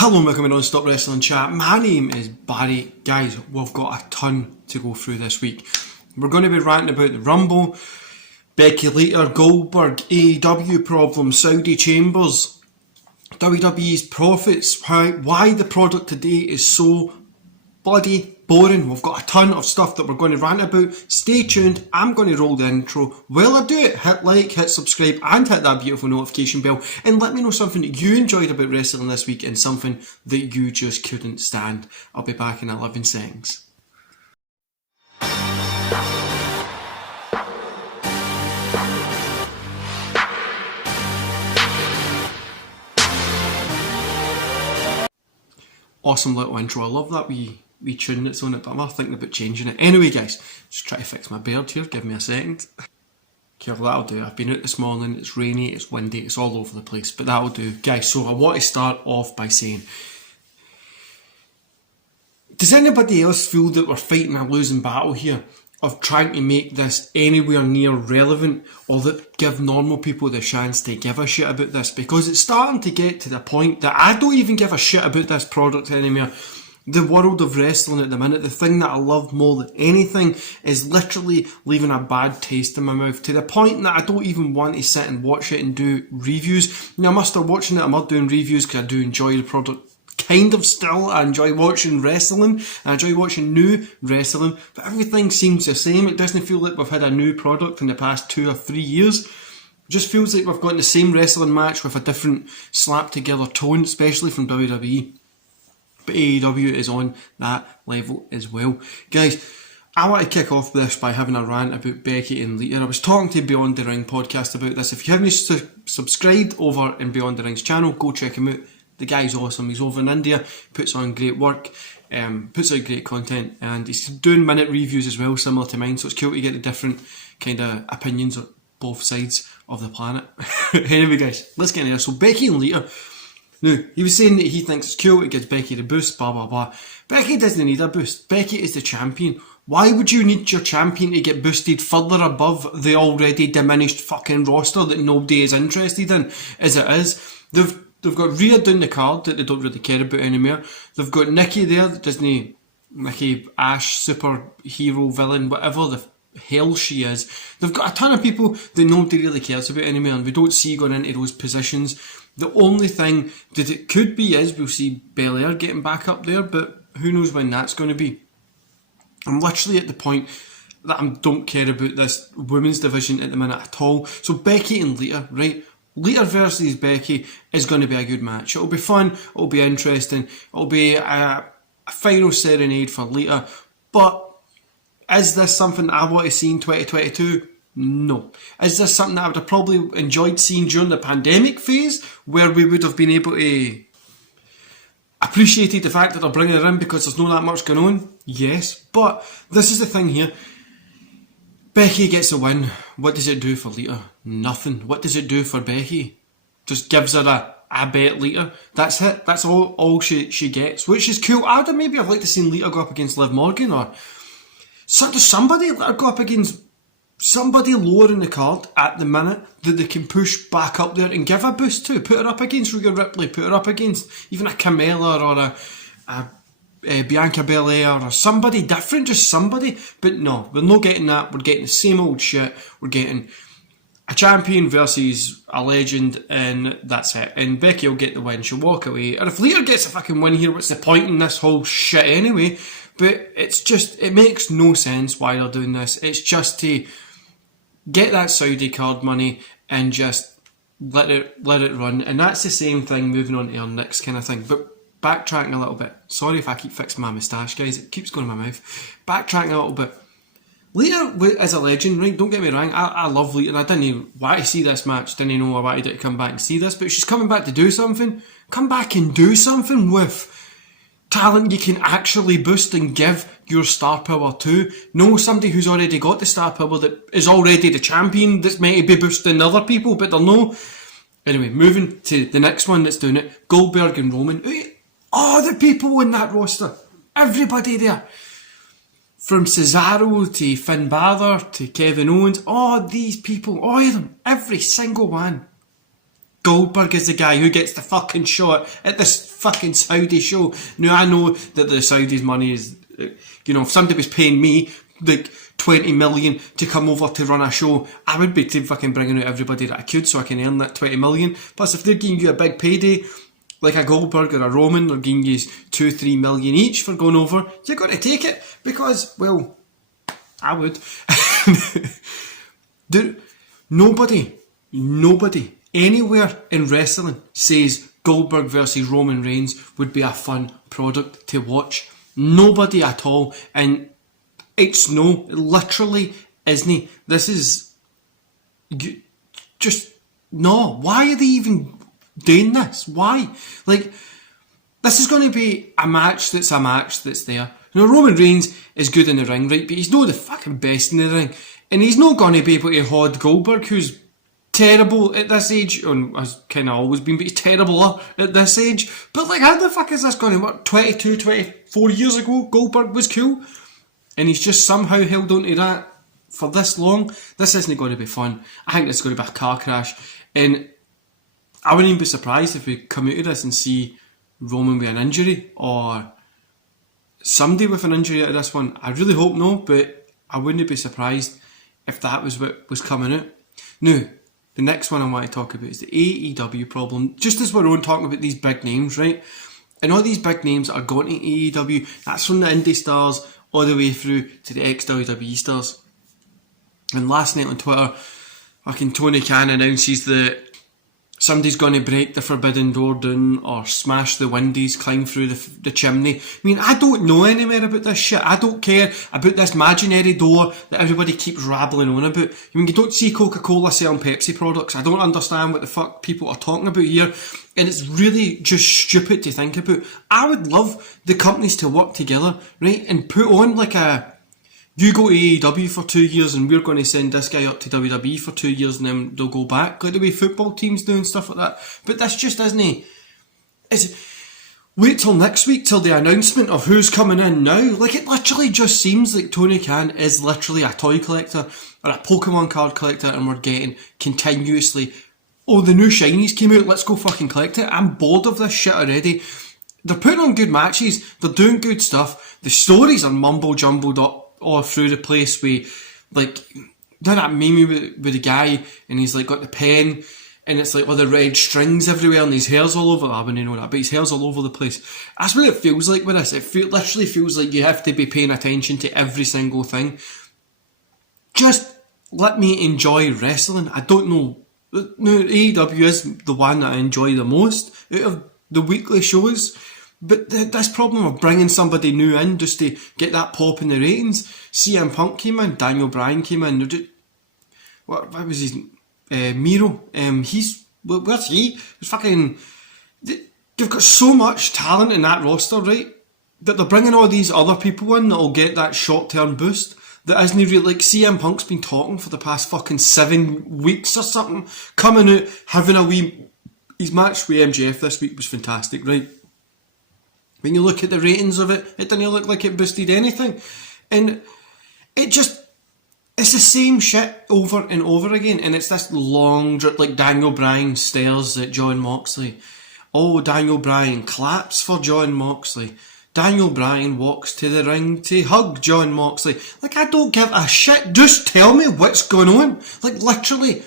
Hello and welcome to Non-Stop Wrestling Chat. My name is Barry. Guys, we've got a ton to go through this week. We're going to be ranting about the Rumble, Becky Lita, Goldberg, AEW problems, Saudi Chambers, WWE's profits, why the product today is so bloody boring. We've got a ton of stuff that we're going to rant about. Stay tuned. I'm going to roll the intro. While I do it, hit like, hit subscribe and hit that beautiful notification bell and let me know something that you enjoyed about wrestling this week and something that you just couldn't stand. I'll be back in 11 seconds. Awesome little intro. I love that wee tune that's on it, but I'm thinking about changing it. Anyway, guys, just try to fix my beard here. Give me a second. Okay, well, that'll do. I've been out this morning. It's rainy, it's windy, it's all over the place, but that'll do. Guys, so I want to start off by saying, does anybody else feel that we're fighting a losing battle here of trying to make this anywhere near relevant, or that give normal people the chance to give a shit about this? Because it's starting to get to the point that I don't even give a shit about this product anymore. The world of wrestling at the minute, the thing that I love more than anything, is literally leaving a bad taste in my mouth, to the point that I don't even want to sit and watch it and do reviews. Now, I'm still watching it, I'm not doing reviews because I do enjoy the product. Kind of still, I enjoy watching wrestling, I enjoy watching new wrestling, but everything seems the same. It doesn't feel like we've had a new product in the past 2 or 3 years. It just feels like we've got the same wrestling match with a different slap together tone, especially from WWE. But AEW is on that level as well. Guys, I want to kick off this by having a rant about Becky and Lita. I was talking to Beyond the Ring podcast about this. If you haven't subscribed over in Beyond the Ring's channel, go check him out. The guy's awesome. He's over in India, puts on great work, puts out great content, and he's doing minute reviews as well, similar to mine, so it's cool to get the different kind of opinions on both sides of the planet. Anyway, guys, let's get into this. So Becky and Lita. Now, he was saying that he thinks it's cool, it gives Becky the boost, blah blah blah. Becky doesn't need a boost. Becky is the champion. Why would you need your champion to get boosted further above the already diminished fucking roster that nobody is interested in as it is? They've got Rhea down the card that they don't really care about anymore. They've got Nikki there that doesn't... Nikki, Ash, superhero, villain, whatever the hell she is. They've got a ton of people that nobody really cares about anymore, and we don't see going into those positions. The only thing that it could be is we'll see Belair getting back up there, but who knows when that's going to be. I'm literally at the point that I don't care about this women's division at the minute at all. So Becky and Lita, right? Lita versus Becky is going to be a good match. It'll be fun, it'll be interesting, it'll be a final serenade for Lita. But is this something that I want to see in 2022? No. Is this something that I would have probably enjoyed seeing during the pandemic phase, where we would have been able to appreciate the fact that they're bringing her in because there's not that much going on? Yes. But this is the thing here. Becky gets a win. What does it do for Lita? Nothing. What does it do for Becky? Just gives her a bet Lita. That's it. That's all she gets, which is cool. I'd maybe have liked to see Lita go up against Liv Morgan, or does somebody let her go up against somebody lower in the card at the minute that they can push back up there and give a boost to. Put her up against Rhea Ripley, put her up against even a Carmella or a Bianca Belair or somebody different, just somebody. But no, we're not getting that. We're getting the same old shit. We're getting a champion versus a legend, and that's it. And Becky will get the win. She'll walk away. And if Lita gets a fucking win here, what's the point in this whole shit anyway? But it's just, it makes no sense why they're doing this. It's just to get that Saudi card money and just let it run. And that's the same thing moving on to our next kind of thing. But backtracking a little bit. Sorry if I keep fixing my moustache, guys. It keeps going in my mouth. Backtracking a little bit. Lita is a legend, right? Don't get me wrong. I love Lita, and I didn't want to see this match. Didn't know I wanted to come back and see this. But she's coming back to do something. Come back and do something with talent you can actually boost and give your star power to. No somebody who's already got the star power that is already the champion that's meant to be boosting other people, but they're no. Anyway, moving to the next one that's doing it, Goldberg and Roman. All the people in that roster, everybody there, from Cesaro to Finn Balor to Kevin Owens, all these people, all of them, every single one. Goldberg is the guy who gets the fucking shot at this fucking Saudi show. Now, I know that the Saudis' money is, you know, if somebody was paying me, like, 20 million to come over to run a show, I would be fucking bringing out everybody that I could so I can earn that 20 million. Plus, if they're giving you a big payday, like a Goldberg or a Roman, they're giving you 2-3 million each for going over, you're going to take it because, well, I would. Nobody anywhere in wrestling says Goldberg versus Roman Reigns would be a fun product to watch. Nobody at all. And it's no, it literally isn't. This is just no. Why are they even doing this? Why? Like, this is going to be a match that's there. You know, Roman Reigns is good in the ring, right? But he's not the fucking best in the ring. And he's not going to be able to hold Goldberg, who's terrible at this age, and has kind of always been, but he's terrible at this age. But like, how the fuck is this going to work? 22, 24 years ago, Goldberg was cool. And he's just somehow held on to that for this long. This isn't going to be fun. I think it's going to be a car crash. And I wouldn't even be surprised if we come out of this and see Roman with an injury or somebody with an injury out of this one. I really hope no, but I wouldn't be surprised if that was what was coming out. Now, the next one I want to talk about is the AEW problem. Just as we're on talking about these big names, right? And all these big names are going to AEW. That's from the indie stars all the way through to the ex-WWE stars. And last night on Twitter, fucking Tony Khan announces that somebody's going to break the forbidden door down or smash the windies, climb through the chimney. I mean, I don't know anywhere about this shit. I don't care about this imaginary door that everybody keeps rabbling on about. I mean, you don't see Coca-Cola selling Pepsi products. I don't understand what the fuck people are talking about here. And it's really just stupid to think about. I would love the companies to work together, right? And put on like a... You go to AEW for 2 years and we're going to send this guy up to WWE for 2 years and then they'll go back. Like the way football teams do and stuff like that. But this just isn't... Wait till next week, till the announcement of who's coming in now. Like, it literally just seems like Tony Khan is literally a toy collector or a Pokemon card collector and we're getting continuously... Oh, the new shinies came out, let's go fucking collect it. I'm bored of this shit already. They're putting on good matches, they're doing good stuff. The stories are mumble-jumbled up all through the place with, like, you know that meme with the guy and he's like got the pen and it's like with the red strings everywhere and his hair's all over, I wouldn't know that, but his hair's all over the place. That's what it feels like with this. It literally feels like you have to be paying attention to every single thing. Just let me enjoy wrestling. I don't know. No, AEW is the one that I enjoy the most out of the weekly shows. But this problem of bringing somebody new in just to get that pop in the ratings. CM Punk came in, Daniel Bryan came in. What was his Miro? Where's he? It's fucking. They've got so much talent in that roster, right? That they're bringing all these other people in that'll get that short-term boost. That isn't really, like, CM Punk's been talking for the past fucking 7 weeks or something, coming out, having a wee. His match with MJF this week was fantastic, right? When you look at the ratings of it, it didn't look like it boosted anything. And it just, it's the same shit over and over again. And it's this long drip, like Daniel Bryan stares at Jon Moxley. Oh, Daniel Bryan claps for Jon Moxley. Daniel Bryan walks to the ring to hug Jon Moxley. Like, I don't give a shit. Just tell me what's going on. Like, literally,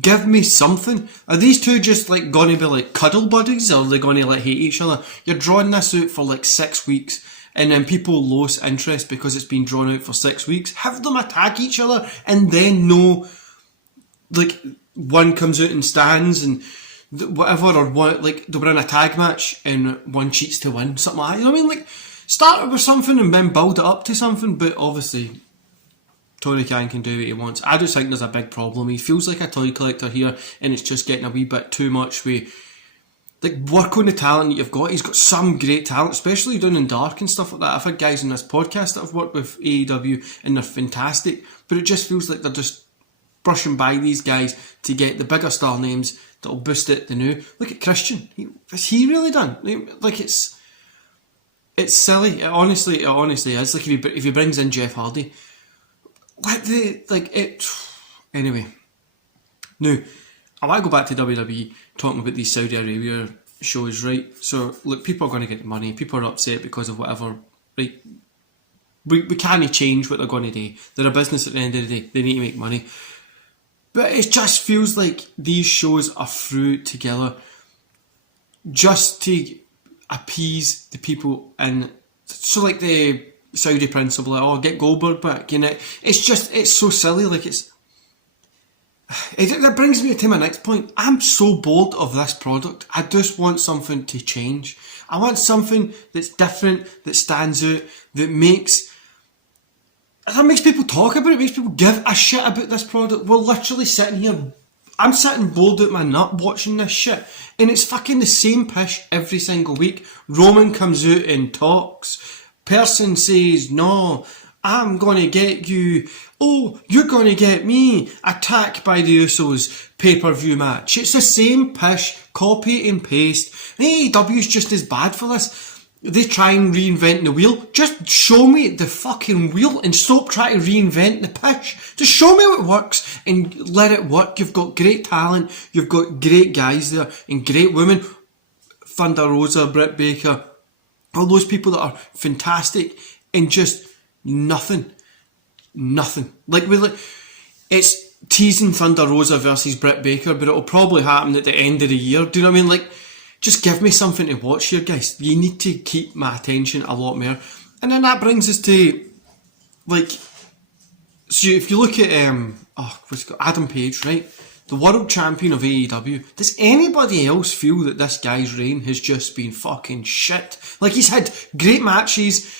give me something. Are these two just like going to be like cuddle buddies, or are they going to like hate each other? You're drawing this out for like 6 weeks and then people lose interest because it's been drawn out for 6 weeks. Have them attack each other and then know, like, one comes out and stands and whatever, or one, like, they'll be in a tag match and one cheats to win, something like that. You know what I mean? Like, start it with something and then build it up to something. But obviously Tony Khan can do what he wants. I just think there's a big problem. He feels like a toy collector here, and it's just getting a wee bit too much with, like, work on the talent that you've got. He's got some great talent, especially down in Dark and stuff like that. I've had guys on this podcast that have worked with AEW and they're fantastic, but it just feels like they're just brushing by these guys to get the bigger star names that'll boost it the new. Look at Christian. Has he really done? Like, it's silly. It honestly is. Like, if he brings in Jeff Hardy, anyway. Now, I want to go back to WWE, talking about these Saudi Arabia shows, right? So look, people are going to get the money. People are upset because of whatever, right? We can't change what they're going to do. They're a business at the end of the day. They need to make money. But it just feels like these shows are through together just to appease the people. And so like the Saudi principle, like, oh, get Goldberg back, you know. It's so silly. Like that brings me to my next point. I'm so bored of this product. I just want something to change. I want something that's different, that stands out, that makes people talk about it, makes people give a shit about this product. We're literally sitting here, I'm sitting bored out my nut watching this shit, and it's fucking the same pish every single week. Roman comes out and talks. Person says, no, I'm gonna get you. Oh, you're gonna get me. Attack by the Usos pay-per-view match. It's the same pish, copy and paste. And AEW's just as bad for this. They try and reinvent the wheel. Just show me the fucking wheel and stop trying to reinvent the pish. Just show me what works and let it work. You've got great talent. You've got great guys there and great women. Thunder Rosa, Britt Baker, all those people that are fantastic, and just nothing. Like it's teasing Thunder Rosa versus Britt Baker, but it'll probably happen at the end of the year. Do you know what I mean? Like, just give me something to watch here, guys. You need to keep my attention a lot more. And then that brings us to, like, so if you look at Adam Page, right? The world champion of AEW. Does anybody else feel that this guy's reign has just been fucking shit? Like, he's had great matches,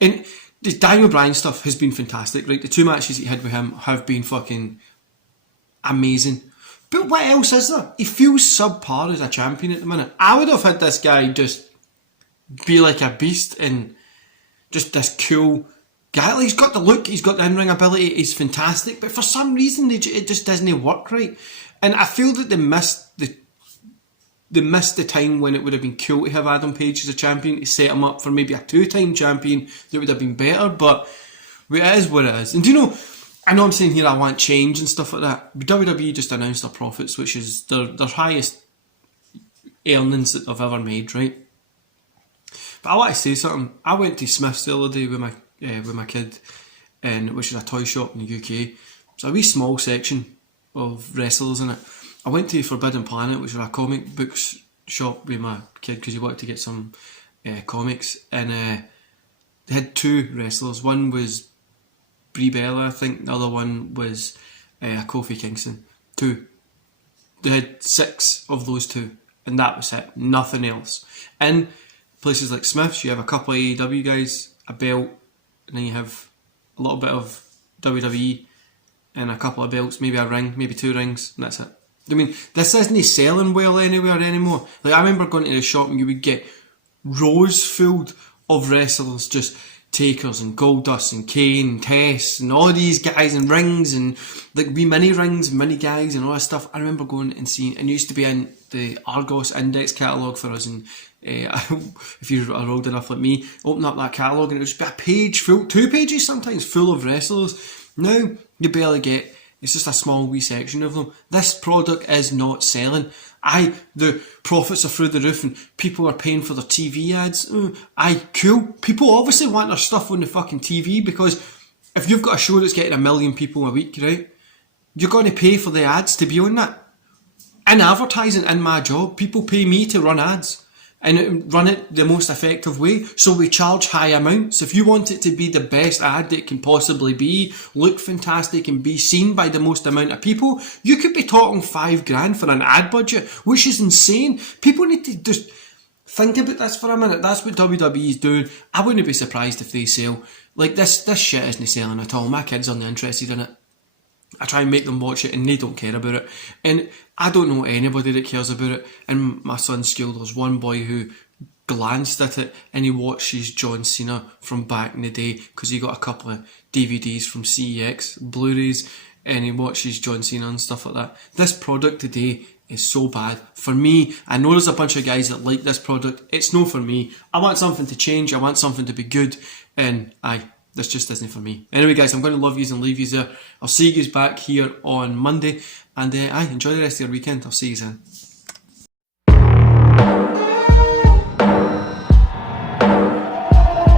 and the Daniel Bryan stuff has been fantastic, right? The 2 matches he had with him have been fucking amazing. But what else is there? He feels subpar as a champion at the minute. I would have had this guy just be like a beast and just this cool guy. Like, he's got the look, he's got the in-ring ability, he's fantastic, but for some reason it just doesn't work right. And I feel that they missed the time when it would have been cool to have Adam Page as a champion, to set him up for maybe a 2-time champion that would have been better, but it is what it is. And do you know, I know I'm saying here I want change and stuff like that, but WWE just announced their profits, which is their highest earnings that they've ever made, right? But I want to say something. I went to Smith's the other day with my kid, which is a toy shop in the UK. It's a wee small section of wrestlers in it. I went to Forbidden Planet, which is a comic books shop with my kid because he wanted to get some comics, and they had 2 wrestlers. One was Brie Bella, I think. The other one was Kofi Kingston. 2. They had 6 of those 2, and that was it. Nothing else. In places like Smith's, you have a couple of AEW guys, a belt, and then you have a little bit of WWE and a couple of belts, maybe a ring, maybe 2 rings, and that's it. I mean, this isn't selling well anywhere anymore. Like, I remember going to the shop and you would get rows filled of wrestlers, just Takers and Goldust and Kane and Tess and all these guys and rings and like wee mini rings and mini guys and all that stuff. I remember going and seeing, and it used to be in the Argos index catalogue for us, and if you are old enough like me, open up that catalogue and it would just be a page full, 2 pages sometimes, full of wrestlers. Now you barely get, it's just a small wee section of them. This product is not selling. The profits are through the roof and people are paying for their TV ads. Cool. People obviously want their stuff on the fucking TV, because if you've got a show that's getting 1 million people a week, right, you're going to pay for the ads to be on that. In advertising, in my job, people pay me to run ads and run it the most effective way. So we charge high amounts. If you want it to be the best ad that it can possibly be, look fantastic and be seen by the most amount of people, you could be talking $5,000 for an ad budget, which is insane. People need to just think about this for a minute. That's what WWE is doing. I wouldn't be surprised if they sell. Like, this shit isn't selling at all. My kids aren't interested in it. I try and make them watch it and they don't care about it. And I don't know anybody that cares about it. In my son's school, there's one boy who glanced at it and he watches John Cena from back in the day because he got a couple of DVDs from CEX, Blu-rays, and he watches John Cena and stuff like that. This product today is so bad. For me, I know there's a bunch of guys that like this product. It's no for me. I want something to change. I want something to be good. And this just isn't for me. Anyway, guys, I'm going to love yous and leave yous there. I'll see you back here on Monday. And enjoy the rest of your weekend. I'll see you then.